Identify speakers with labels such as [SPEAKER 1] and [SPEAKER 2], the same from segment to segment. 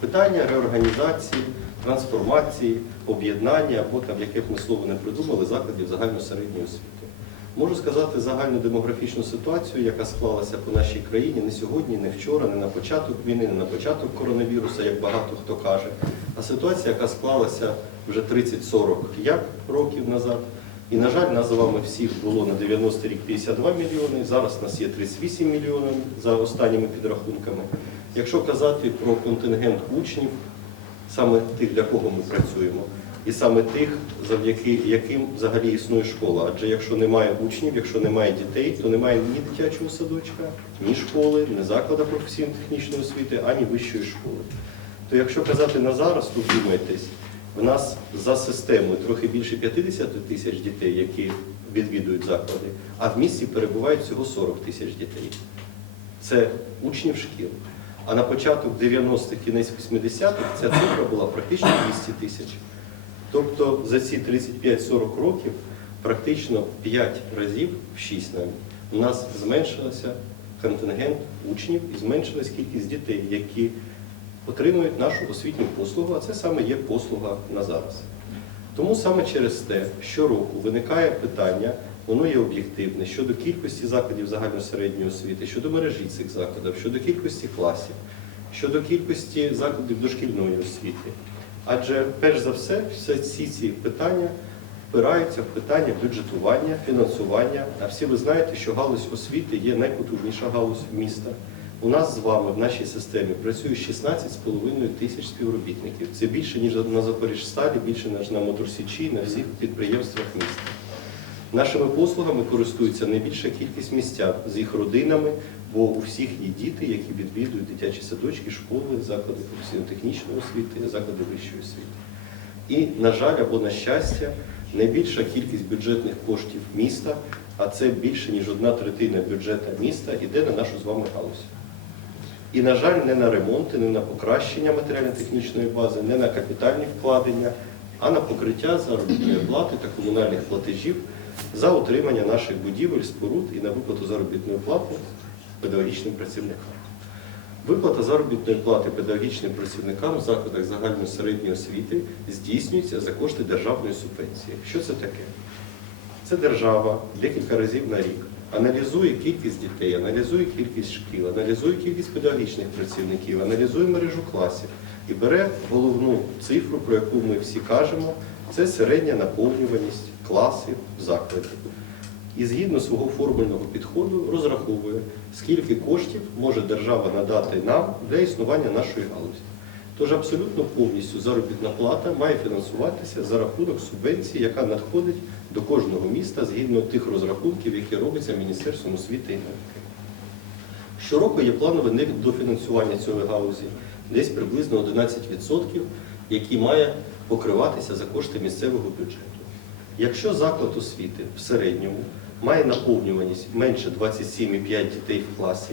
[SPEAKER 1] Питання реорганізації, трансформації, об'єднання або там, яке б ми слово не придумали, закладів загальної середньої освіти. Можу сказати загальну демографічну ситуацію, яка склалася по нашій країні не сьогодні, не вчора, не на початок війни, не на початок коронавірусу, як багато хто каже, а ситуація, яка склалася вже 30-40 як років назад. І, на жаль, нас з вами всіх було на 90 рік 52 мільйони, зараз нас є 38 мільйонів за останніми підрахунками. Якщо казати про контингент учнів, саме тих, для кого ми працюємо, і саме тих, завдяки яким взагалі існує школа. Адже якщо немає учнів, якщо немає дітей, то немає ні дитячого садочка, ні школи, ні закладу професійно-технічної освіти, ані вищої школи. То якщо казати на зараз, то вдумайтесь, в нас за системою трохи більше 50 тисяч дітей, які відвідують заклади, а в місті перебувають всього 40 тисяч дітей. Це учнів шкіл. А на початок 90-х, кінець 80-х ця цифра була практично 200 тисяч. Тобто за ці 35-40 років практично 5 разів, в 6 навіть, у нас зменшився контингент учнів і зменшилась кількість дітей, які отримують нашу освітню послугу, а це саме є послуга на зараз. Тому саме через те, щороку виникає питання, воно є об'єктивне щодо кількості закладів загальної середньої освіти, щодо мережі цих закладів, щодо кількості класів, щодо кількості закладів дошкільної освіти. Адже перш за все, всі ці питання впираються в питання бюджетування, фінансування. А всі ви знаєте, що галузь освіти є найпотужніша галузь міста. У нас з вами в нашій системі працює 16,5 тисяч співробітників. Це більше, ніж на Запоріжсталі, більше, ніж на Моторсічі, на всіх підприємствах міста. Нашими послугами користується найбільша кількість містян з їх родинами, бо у всіх є діти, які відвідують дитячі садочки, школи, заклади професійно-технічної освіти, заклади вищої освіти. І, на жаль, або на щастя, найбільша кількість бюджетних коштів міста, а це більше ніж одна третина бюджету міста, іде на нашу з вами галузь. І, на жаль, не на ремонти, не на покращення матеріально-технічної бази, не на капітальні вкладення, а на покриття заробітної плати та комунальних платежів за утримання наших будівель, споруд і на виплату заробітної плати педагогічним працівникам. Виплата заробітної плати педагогічним працівникам в закладах загальної середньої освіти здійснюється за кошти державної субвенції. Що це таке? Це держава декілька разів на рік аналізує кількість дітей, аналізує кількість шкіл, аналізує кількість педагогічних працівників, аналізує мережу класів і бере головну цифру, про яку ми всі кажемо, це середня наповнюваність класів закладів. І згідно свого формульного підходу розраховує, скільки коштів може держава надати нам для існування нашої галузі. Тож абсолютно повністю заробітна плата має фінансуватися за рахунок субвенції, яка надходить до кожного міста згідно тих розрахунків, які робиться Міністерством освіти і науки. Щороку є планове недофінансування цієї галузі, десь приблизно 11%, які має покриватися за кошти місцевого бюджету. Якщо заклад освіти в середньому має наповнюваність менше 27,5 дітей в класі,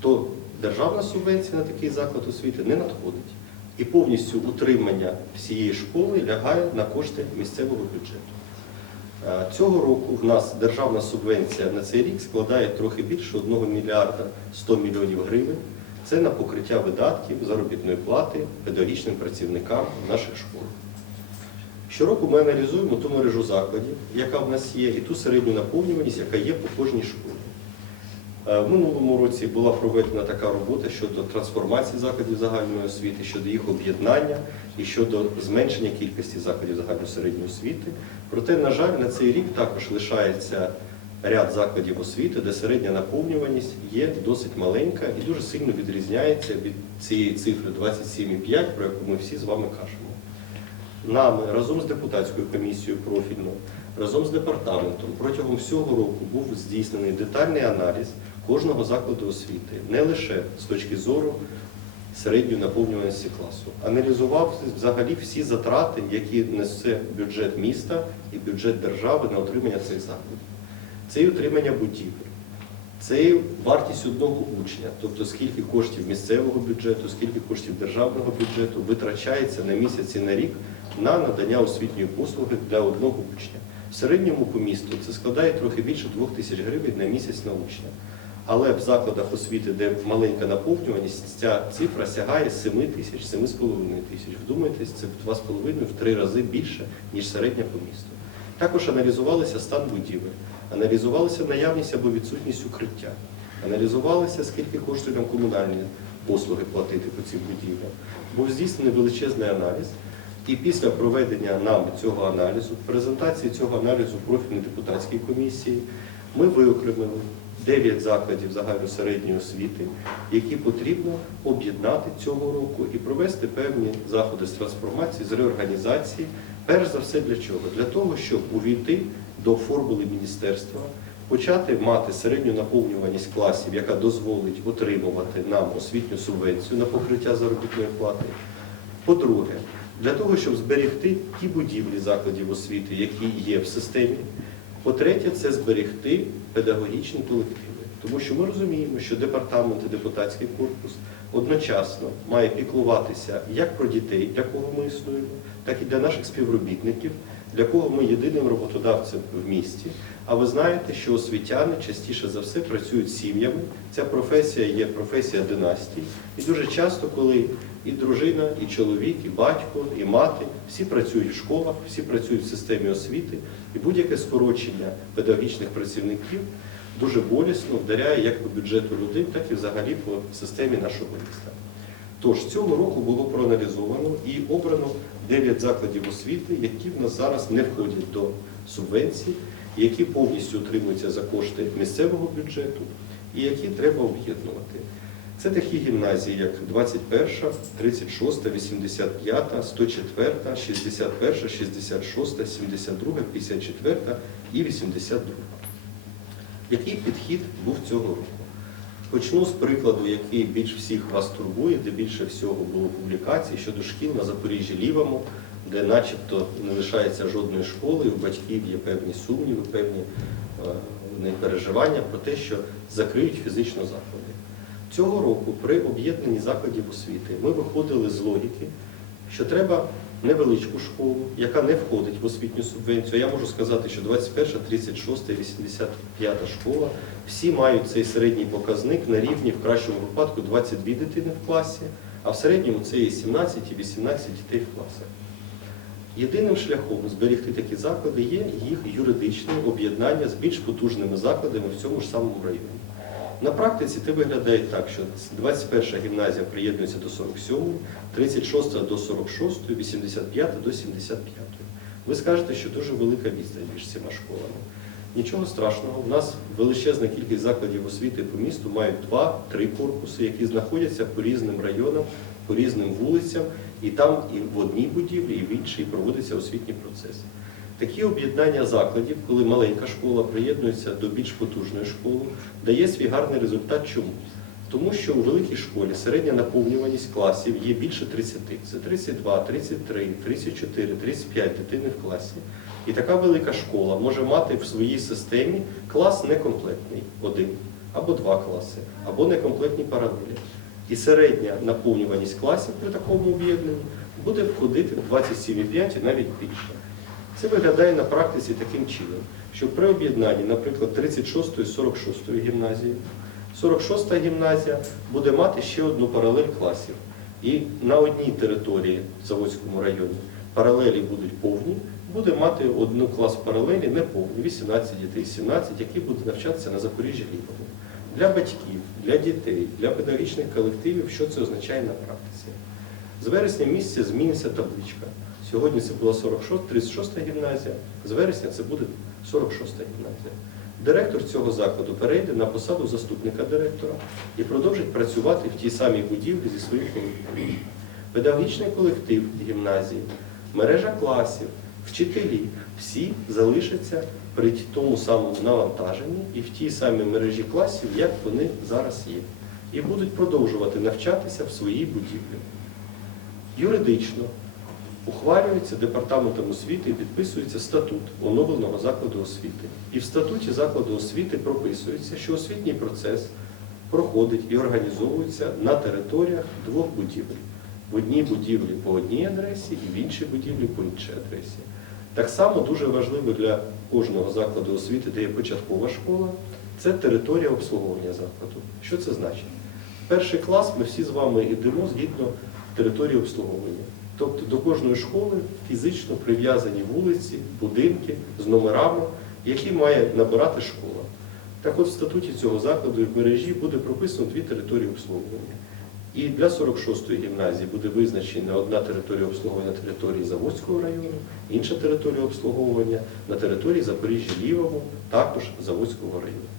[SPEAKER 1] то державна субвенція на такий заклад освіти не надходить. І повністю утримання всієї школи лягає на кошти місцевого бюджету. Цього року в нас державна субвенція на цей рік складає трохи більше 1 мільярда 100 мільйонів гривень. Це на покриття видатків заробітної плати педагогічним працівникам наших школ. Щороку ми аналізуємо ту мережу закладів, яка в нас є, і ту середню наповнюваність, яка є по кожній школі. Е, В минулому році була проведена така робота щодо трансформації закладів загальної освіти, щодо їх об'єднання і щодо зменшення кількості закладів загальної середньої освіти. Проте, на жаль, на цей рік також лишається ряд закладів освіти, де середня наповнюваність є досить маленька і дуже сильно відрізняється від цієї цифри 27,5, про яку ми всі з вами кажемо. Нами разом з депутатською комісією профільною, разом з департаментом протягом всього року був здійснений детальний аналіз кожного закладу освіти, не лише з точки зору середньої наповнюваності класу. Аналізував взагалі всі затрати, які несе бюджет міста і бюджет держави на отримання цих закладів. Це і утримання будівель, це і вартість одного учня, тобто скільки коштів місцевого бюджету, скільки коштів державного бюджету витрачається на місяць і на рік на надання освітньої послуги для одного учня. В середньому по місту це складає трохи більше 2 тисяч гривень на місяць на учня. Але в закладах освіти, де маленька наповнюваність, ця цифра сягає 7 тисяч, 7,5 тисяч. Вдумайтесь, це в 2,5 в 3 рази більше, ніж середня по місту. Також аналізувалися стан будівель, аналізувалася наявність або відсутність укриття, аналізувалося, скільки коштує нам комунальні послуги платити по цим будівлям. Був здійснений величезний аналіз. І після проведення нами цього аналізу, презентації цього аналізу в профільній депутатській комісії, ми виокремили 9 закладів загальної середньої освіти, які потрібно об'єднати цього року і провести певні заходи з трансформації, з реорганізації. Перш за все для чого? Для того, щоб увійти до формули міністерства, почати мати середню наповнюваність класів, яка дозволить отримувати нам освітню субвенцію на покриття заробітної плати. По-друге, для того, щоб зберегти ті будівлі закладів освіти, які є в системі. По-третє, це зберегти педагогічні колективи. Тому що ми розуміємо, що департамент і депутатський корпус одночасно має піклуватися як про дітей, для кого ми існуємо, так і для наших співробітників, для кого ми єдиним роботодавцем в місті. А ви знаєте, що освітяни частіше за все працюють сім'ями. Ця професія є професія династій. І дуже часто, коли і дружина, і чоловік, і батько, і мати всі працюють в школах, всі працюють в системі освіти, і будь-яке скорочення педагогічних працівників дуже болісно вдаряє як по бюджету людей, так і взагалі по системі нашого міста. Тож цього року було проаналізовано і обрано 9 закладів освіти, які в нас зараз не входять до субвенцій, які повністю утримуються за кошти місцевого бюджету і які треба об'єднувати. Це такі гімназії, як 21, 36, 85, 104, 61, 66, 72, 54 і 82. Який підхід був цього року? Почну з прикладу, який більш всіх вас турбує, де більше всього було публікацій щодо шкіл на Запоріжжі Лівому, де начебто не лишається жодної школи, у батьків є певні сумніви, певні е, переживання про те, що закриють фізично заклади. Цього року при об'єднанні закладів освіти ми виходили з логіки, що треба невеличку школу, яка не входить в освітню субвенцію. Я можу сказати, що 21, 36, 85 школа всі мають цей середній показник на рівні в кращому випадку 22 дитини в класі, а в середньому це є 17 і 18 дітей в класах. Єдиним шляхом зберегти такі заклади є їх юридичне об'єднання з більш потужними закладами в цьому ж самому районі. На практиці це виглядає так, що 21 гімназія приєднується до 47, 36 до 46, 85 до 75. Ви скажете, що дуже велика відстань між цими школами. Нічого страшного, у нас величезна кількість закладів освіти по місту мають два-три корпуси, які знаходяться по різним районам, по різним вулицям, і там і в одній будівлі, і в іншій проводиться освітній процес. Такі об'єднання закладів, коли маленька школа приєднується до більш потужної школи, дає свій гарний результат. Чому? Тому що у великій школі середня наповнюваність класів є більше 30. Це 32, 33, 34, 35 дитини в класі. І така велика школа може мати в своїй системі клас некомплектний, один або два класи, або некомплектні паралелі. І середня наповнюваність класів при такому об'єднанні буде входити в 27,5 навіть більше. Це виглядає на практиці таким чином, що при об'єднанні, наприклад, 36 і 46 гімназії, 46 гімназія буде мати ще одну паралель класів. І на одній території в Заводському районі паралелі будуть повні, буде мати одну клас паралелі неповні, 18 дітей, 17, які будуть навчатися на Запоріжжі Лівому. Для батьків, для дітей, для педагогічних колективів, що це означає на практиці. З вересня місяця зміниться табличка. Сьогодні це була 46, 36 гімназія, з вересня це буде 46 гімназія. Директор цього закладу перейде на посаду заступника директора і продовжить працювати в тій самій будівлі зі своїм колективом. Педагогічний колектив гімназії, мережа класів, вчителі всі залишаться при тому самому навантаженні і в тій самій мережі класів, як вони зараз є, і будуть продовжувати навчатися в своїй будівлі. Юридично ухвалюється департаментом освіти і підписується статут оновленого закладу освіти. І в статуті закладу освіти прописується, що освітній процес проходить і організовується на територіях двох будівель. В одній будівлі по одній адресі і в іншій будівлі по іншій адресі. Так само дуже важливо для кожного закладу освіти, де є початкова школа, це територія обслуговування закладу. Що це значить? Перший клас ми всі з вами йдемо згідно території обслуговування. Тобто до кожної школи фізично прив'язані вулиці, будинки з номерами, які має набирати школа. Так от в статуті цього закладу і в мережі буде прописано дві території обслуговування. І для 46-ї гімназії буде визначена одна територія обслуговування на території Заводського району, інша територія обслуговування на території Запоріжжя Лівого, також Заводського району.